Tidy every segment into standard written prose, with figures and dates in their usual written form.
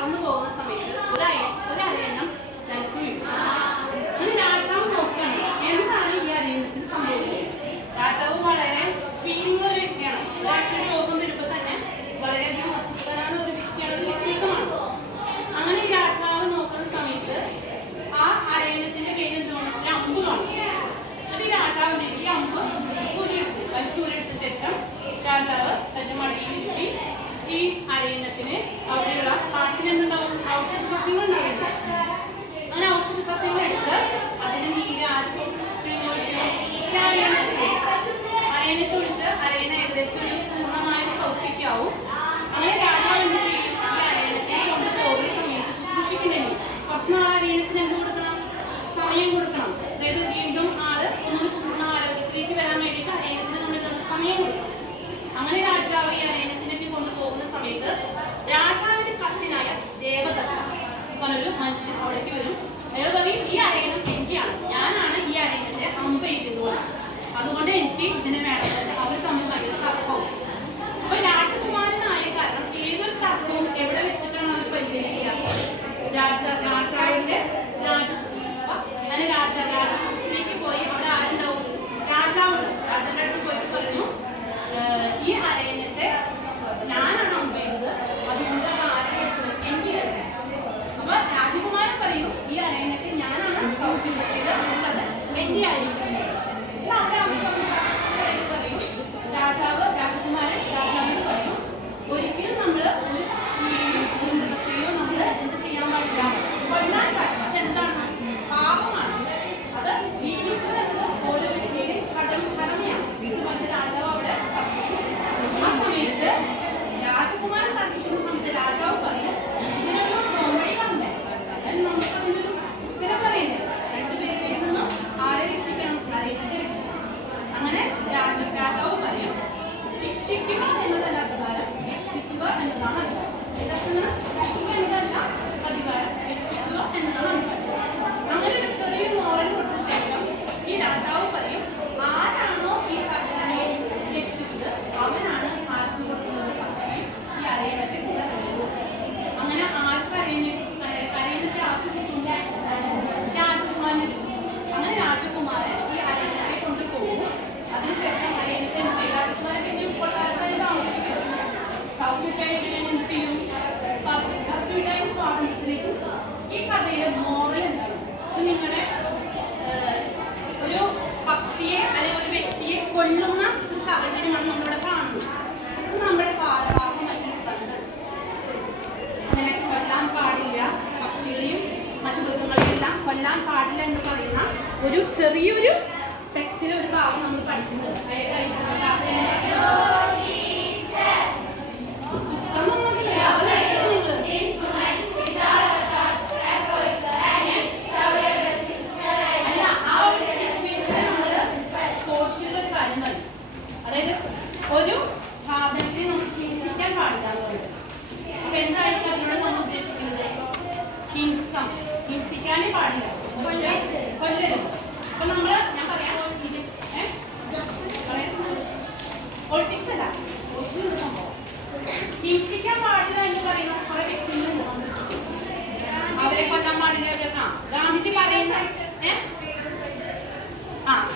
പറന്നു പോകുന്ന സമയത്ത് ഒരയനം നിലത്ത് വീഴും. ഈ രാജാവ് നോക്കുകയാണ് എന്താണ് ഈ അരയണത്തിന് സംഭവിച്ചത്. രാജാവ് വളരെ ഫീലിംഗ് ഒരു വ്യക്തിയാണ്. രാഷ്ട്രീയ രോഗം വരുമ്പോൾ തന്നെ വളരെയധികം അസ്വസ്ഥനാണ് ഒരു വ്യക്തിയാണ്, ഒരു വ്യക്തിത്വമാണ്. അങ്ങനെ ഈ രാജാവ് നോക്കുന്ന സമയത്ത് ആ അരയണത്തിന്റെ പേര് എന്താണ്, ഒരു അമ്പ് കാണും. അത് ഈ രാജാവിന്റെ ഈ അമ്പ് വലിച്ചൂരെടുത്ത ശേഷം രാജാവ് തന്റെ മടിയിലിരുത്തി ഈ അരയണത്തിന് അവിടെയുള്ള കാട്ടിലെന്തുണ്ടാവും, ഔഷധ സസ്യങ്ങൾ ഉണ്ടാവില്ല. അങ്ങനെ ഔഷധ സസ്യങ്ങൾ എടുത്ത് അതിന് നീര് അരയണത്തെ ഒഴിച്ച് അരയണ ഏകദേശം ഒരു പൂർണ്ണമായ സൗഖ്യമാവും. അങ്ങനെ രാജാവ് എന്ത് ചെയ്യും, ഈ അരയണത്തെ കൊണ്ടുപോകുന്ന സമയത്ത് ശുശ്രൂഷിക്കണ്ടേ. കുറച്ച് നാൾ അരയണത്തിന് എന്ത് കൊടുക്കണം, സമയം കൊടുക്കണം. അതായത് വീണ്ടും ആള് ഒന്നും പൂർണ്ണ ആരോഗ്യത്തിലേക്ക് വരാൻ വേണ്ടിയിട്ട് അരയണത്തിന് നമ്മൾ സമയം കൊടുക്കണം. അങ്ങനെ രാജാവ് ഈ അരയണത്തിനൊക്കെ കൊണ്ടുപോകുന്ന സമയത്ത് രാജാവിന്റെ കസിനായ ദേവദത്ത പറഞ്ഞൊരു മനുഷ്യൻ അവിടേക്ക് വരും. അയാൾ പറയും ഈ അരയണം എനിക്കാണ്, ഞാനാണ് ഈ അരയണത്തെ അമ്പ ചെയ്തത്, അതുകൊണ്ട് എനിക്ക് ഇതിനെ വേണം. അവർ തമ്മിൽ ഭയങ്കര തർക്കവും. അപ്പൊ രാജകുമാരനായ കാരണം ഏതൊരു തർക്കവും എവിടെ വെച്ചിട്ടാണ് അവർ പരിഹരിക്കുക, രാജാവിന്റെ അങ്ങനെ രാജസദസ്സിലേക്ക് പോയി അവിടെ ആരുണ്ടാവും, രാജാവുണ്ട്. രാജാവിന്റെ അടുത്ത് പോയിട്ട് പറഞ്ഞു ഈ അരയണത്തെ ഞാനാണ് അമ്പ ചെയ്തത്, അതുകൊണ്ട് എനിക്ക് തരാം. അപ്പൊ രാജകുമാരൻ പറയും ഈ അരയണത്തെ ഞാനാണ് സൗഖ്യപ്പെടുത്തിയത്, അതുകൊണ്ടത് എന്റെ ആയിരിക്കും. പറയും രാജകുമാരൻ പറയും ഒരിക്കലും നമ്മൾ ഒരു മൃഗത്തെയോ നമ്മൾ എന്ത് ചെയ്യാൻ പാടില്ല, കൊല്ലാൻ പാടില്ല. അതെന്താണ്, പാപമാണ്. അത് ജീവിക്കുന്നത് ഓരോ വ്യക്തിയുടെയും കടമയാണ്. ഇത് പറഞ്ഞ രാജാവ് അവിടെ ആ സമയത്ത് രാജകുമാരൻ തർക്കിക്കുന്ന സമയത്ത് രാജാവ് പറയും ഇതിനൊരു വഴികളുണ്ട്, അതായത് നമുക്ക് അതിനൊരു ഉത്തരം പറയേണ്ടത്. രണ്ടുപേരുടെ നിന്നും ആരെ രക്ഷിക്കണം, അരയണത്തെ രക്ഷിക്കണം. അങ്ങനെ രാജാവ് പറയും ശിക്ഷിക്കുക എന്നതല്ല അധികാരം, രക്ഷിക്കുക എന്നതാണ് അധികാരം. ശിക്ഷിക്കുക എന്നതല്ല അധികാരം, രക്ഷിക്കുക എന്നതാണ് അധികാരം. അങ്ങനെ ഒരു ചെറിയൊരു മോറൽ കൊടുത്ത ശേഷം ഈ രാജാവ് പറയും ആരാണോ ഈ പക്ഷിയെ രക്ഷിച്ചത് അവനാണ് ആർക്ക് കൊടുക്കുന്നത് പക്ഷിയും ഈ അരയണത്തെ കൂടെ കഴിയുന്നത്. അങ്ങനെ ആർക്ക് അരയണത്തെ ആവശ്യപ്പെട്ടുണ്ട്, രാജകുമാരനെ. അങ്ങനെ രാജകുമാരൻ ഈ അരയണത്തെ കൊണ്ടുപോകും. അതിനുശേഷം അരയണത്തെ രാജകുമാരൻ പിന്നെ ഇപ്പോൾ താമസിക്കും. സൗഖ്യക്കായിട്ട് എന്ത് ചെയ്യും, ഭക്തിയുടെയും സ്വാതന്ത്ര്യത്തിലേക്ക്. ഈ കഥയിലെ മോറൽ എന്താണ്, നിങ്ങളുടെ ഒരു പക്ഷിയെ അല്ലെങ്കിൽ ഒരു വ്യക്തിയെ കൊല്ലുന്ന ഒരു സാഹചര്യമാണ് നമ്മളിവിടെ കാണുന്നത്. ഇത് നമ്മുടെ പാഠഭാഗമായിട്ട് അങ്ങനെ കൊല്ലാൻ പാടില്ല, പക്ഷികളെയും മറ്റു മൃഗങ്ങളെയും എല്ലാം കൊല്ലാൻ പാടില്ല എന്ന് പറയുന്ന ഒരു ചെറിയൊരു ടെക്സ്റ്റിലെ ഒരു ഭാഗം നമ്മൾ പഠിക്കുന്നത്. അതായത് ഒരു സാധനത്തെ നമുക്ക് ഹിംസിക്കാൻ പാടില്ല. അപ്പൊ എന്തായിരിക്കും അതിലൂടെ നമ്മൾ ഉദ്ദേശിക്കുന്നത്, ഹിംസിക്കാനേ പാടില്ല, കൊല്ലരുത്. അപ്പൊ നമ്മള് ഞാൻ പറയാം പൊളിറ്റിക്സ് അല്ല, സോഷ്യൽ സംഭവം. ഹിംസിക്കാൻ പാടില്ല എന്ന് പറയുന്ന കുറെ വ്യക്തികളുണ്ട്. അവരെ കൊല്ലാൻ പാടില്ല. ഗാന്ധിജി പറയുന്ന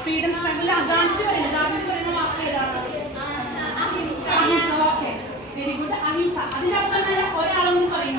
ഫ്രീഡം സ്ട്രഗിൾ ഗാന്ധിജി പറയുന്ന വാക്ക് ഏതാണ്, അഹിംസ. ഓക്കെ, വെരി ഗുഡ്, അഹിംസ. അതിന്റെ അർത്ഥം ഒരാളൊന്നും പറയുന്നത്